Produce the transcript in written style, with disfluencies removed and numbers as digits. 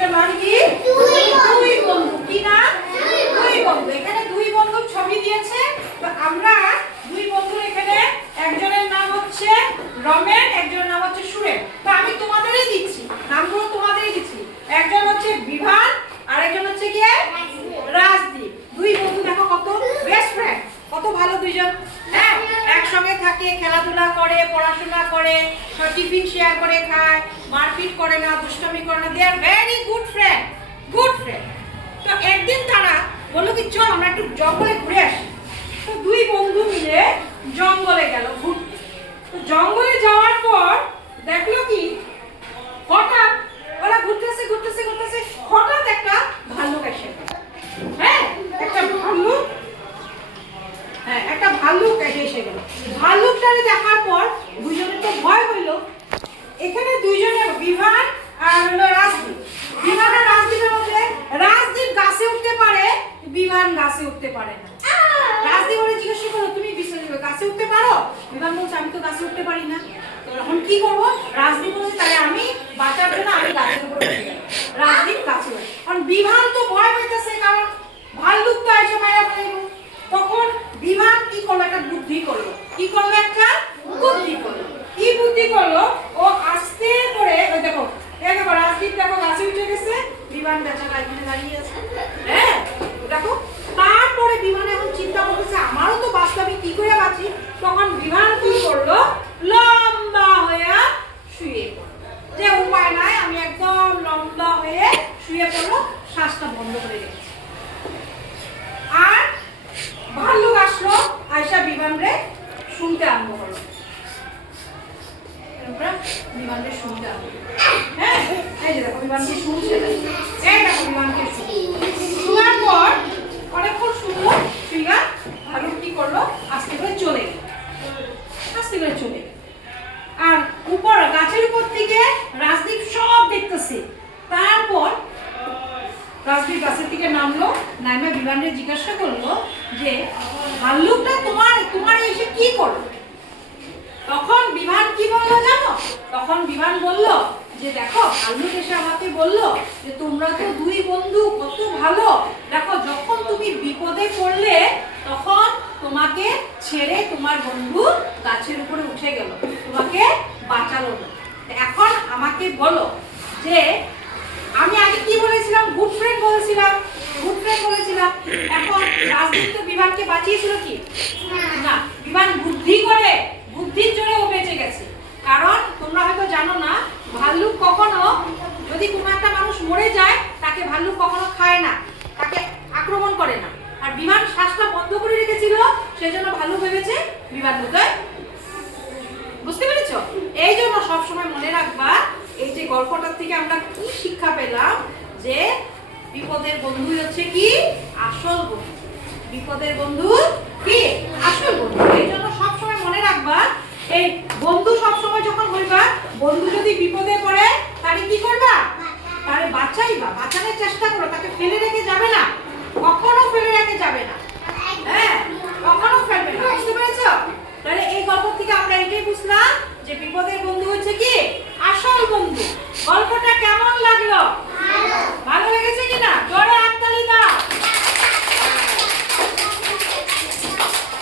এটার নাম কি? দুই বন্ধু। কি না? দুই বন্ধু। এখানে দুই বন্ধুর ছবি দিয়েছে। তো আমরা দুই বন্ধুর এখানে একজনের নাম হচ্ছে রমেন, একজনের নাম হচ্ছে সুরেন। তো আমি তোমাদেরই দিচ্ছি, নামগুলো তোমাদেরই দিচ্ছি। একজন হচ্ছে বিভান আর একজন হচ্ছে কি? রাজদীপ। দুই বন্ধু দেখো কত বেস্ট ফ্রেন্ড, কত ভালো দুইজন। হ্যাঁ, একসঙ্গে থাকে, খেলাধুলা করে, পড়াশোনা করে, টিফিন শেয়ার করে খায়, মারপিট করে না, দুষ্টামি করে না। They are very good friend, good friend. তো একদিন তারা বললো কি চল আমরা একটু জঙ্গলে ঘুরে আসি। তো দুই বন্ধু মিলে জঙ্গলে গেল ঘুরতে। তো জঙ্গলে যাওয়ার পর দেখলো কি হঠাৎ ওরা ঘুরতেছে ঘুরতেছে ঘুরতেছে হঠাৎ একটা ভাল্লুক এসে গেল। হ্যাঁ, একটা ভাল্লুক, হ্যাঁ একটা ভাল্লুক এসে গেল। ভাল্লুকটারে দেখার পর দুজনের তো ভয় হইলো। এখানে দুইজনে বিভান আর হলো রাজদীপ। বিভান আর রাজদীপের মধ্যে রাজদীপ গাছে উঠতে পারে, বিভান গাছে উঠতে পারে না। রাজদীপ ওরে জিজ্ঞাসা করলো তুমি গাছে উঠতে পারো? বিভান বলছে আমি তো গাছে উঠতে পারি না। তো এখন কি করবো? রাজদীপ বলছে তাহলে আমি বাঁচার জন্য আমি গাছের উপরে উঠে গেলাম। রাজদীপ গাছে উঠে, কারণ বিভান তো ভয় পেতেছে, কারণ ভাল্লুক তো এসে মায়া ফেলব। তখন বিভান কি করলো? একটা বুদ্ধি করলো। কি করলো? একটা বুদ্ধি করলো। কি বুদ্ধি করলো? ও আস্তে করে ওই দেখো, এই দেখো রাজদীপ দেখো গাছে উঠে গেছে, বিমান বেচারা এখানে দাঁড়িয়ে আছে। হ্যাঁ দেখো, তারপরে বিমান এখন চিন্তা করতেছে আমারও তো বাস্তবে কি করে বাঁচি। তখন বিমান কি করলো? লম্বা হয়ে শুয়ে পড়লো। যে উপায় নাই, আমি একদম লম্বা হয়ে শুয়ে পড়লো, শ্বাসটা বন্ধ করে রেখেছি। আর ভাল্লুক আসলো, আয়সা বিমান রে শুনতে আরম্ভ করলো। বিমানকে শুনতে হবে। হ্যাঁ, এই যে দেখো বিমানকে শুনছে। এই দেখো বিমানকে শোনার পর অনেকক্ষণ শুনলো। শুইয়া ভাল্লুক কি করলো? আস্তে করে চলে গেল, আস্তে করে চলে গেল। আর উপর গাছের উপর থেকে রাজদীপ সব দেখতেছে। তারপর রাজদীপ গাছের থেকে নামলো, নামে বিমানকে জিজ্ঞাসা করলো যে ভাল্লুকটা তোমার এসে কি করলো? তখন বিমান কি বললো জানো? তখন বিমান বলল যে দেখো ভাল্লুক এসে আমাকে বললো যে তোমরা তো দুই বন্ধু, কত ভালো। দেখো যখন তুমি বিপদে পড়লে তখন তোমাকে ছেড়ে তোমার বন্ধু গাছের উপরে উঠে গেল, তোমাকে বাঁচালো না। এখন আমাকে বলো যে আমি আগে কি বলেছিলাম? গুড ফ্রেন্ড বলেছিলাম, গুড ফ্রেন্ড বলেছিলাম। এখন রাজদীপ তো বিমানকে বাঁচিয়েছিল কি না? বিমান বুদ্ধি করে, বুদ্ধির জোরে ও বেঁচে গেছে। কারণ তোমরা হয়তো জানো না, ভাল্লুক কখনো যদি কোনো একটা মানুষ মরে যায় তাকে ভাল্লুক কখনো খায় না, তাকে আক্রমণ করে না। আর বিমান শ্বাসটা বন্ধ করে রেখেছিল, সেজন্য ভাল্লুক ভেবেছে বিমান বোধহয়। বুঝতে পেরেছো? এই জন্য সবসময় মনে রাখবা, এই যে গল্পটার থেকে আমরা কি শিক্ষা পেলাম, যে বিপদের বন্ধুই হচ্ছে কি আসল বন্ধু। বিপদের বন্ধু কি আসল বন্ধু। এই জন্য সবসময় মনে রাখবা, এই বন্ধু সবসময় যখন হইবা, বন্ধু যদি বিপদে পড়ে তারে কি করবা? তারে বাঁচাইবা, বাঁচানোর চেষ্টা করো, তাকে ফেলে রেখে যাবে না, কখনো ফেলে রেখে যাবে না। হ্যাঁ, কখনো ফেলবে না। বুঝতে পেরেছো? তাহলে এই গল্প থেকে আমরা এটাই বুঝলাম যে বিপদের বন্ধু হচ্ছে কি আসল বন্ধু। গল্পটা